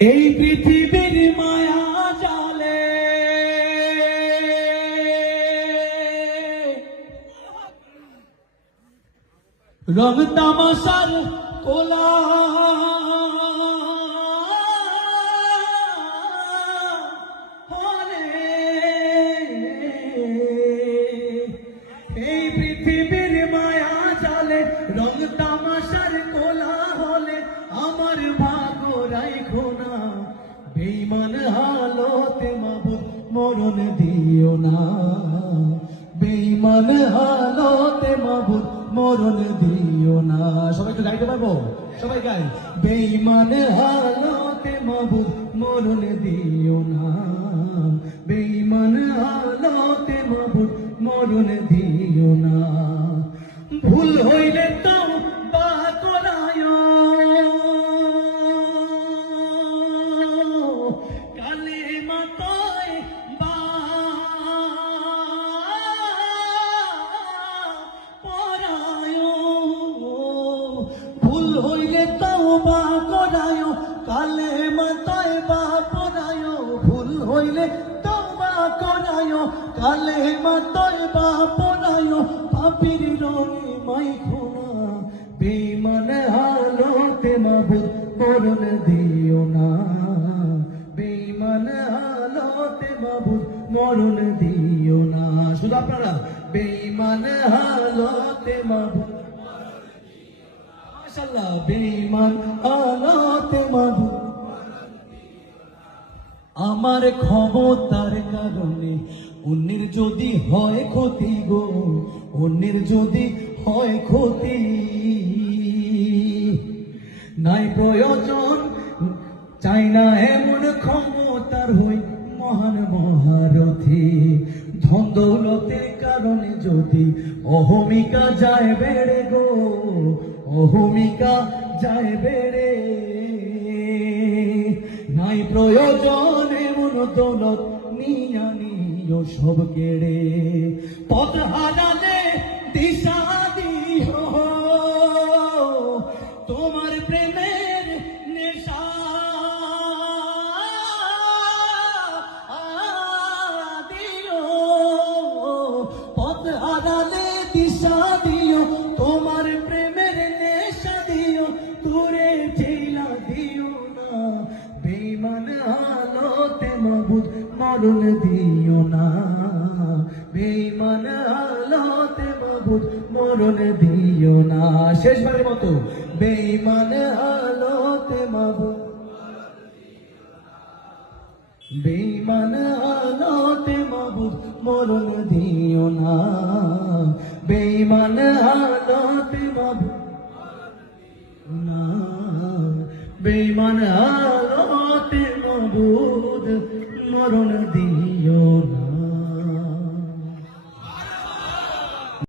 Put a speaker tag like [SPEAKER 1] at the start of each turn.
[SPEAKER 1] এই পৃথিবীর মায়া জালে। রং তামাশার কোলা। এই মায়া রং তামাশার কোলা হলে আমার ভাগরাই খোনা বেইমান হালতে মাবুদ মরণ দিও না। বেইমান হালতে মাবুদ মরণ দিও না। সবাই তো গাইতে পারব? সবাই গাই। বেইমান হালতে মাবুদ মরণ দিও না। বেইমান হালতে মাবুদ মরণ দিও কালে মাতায় বা পরায় ভুল হইলে তাও বা করায়। কালে মাতায় বা পরায় পাপির রঙে মাই খোনা। বেমান হালতে মাবুদ মরণ দিও না। বেমান হালতে মাবুদ মরণ দিও না। শুধু আপনারা বেমান হালতে মাবুদ মাশাল্লাহ বেমান হালতে মাবুদ আমার ক্ষমতার কারণে অন্যের যদি হয় ক্ষতি গো, অন্যের যদি হয় ক্ষতি। নাই প্রয়োজন, চাই না এমন ক্ষমতার হই মহান মহারথী। ধন দৌলতের কারণে যদি অহমিকা যায় বেড়ে গো অহমিকা যায় বেড়ে। নাই প্রয়োজন এমন দৌলত নিয়া নিও সব কেড়ে। পথ হারালে দিশা দিও। তোমার প্রেমের নেশা। দিও। পথ হারালে দিশা দিও। তোমার প্রেমের মরণ দিও না। বেমান হালতে মাবুদ মরণ দিও না। শেষবারের মতো বেমান হালতে মাবুদ বেমান হালতে মাবুদ মরণ দিও না। বেমান হালতে মাবুদ না। বেমান হালতে মাবুদ মরণ দিও না।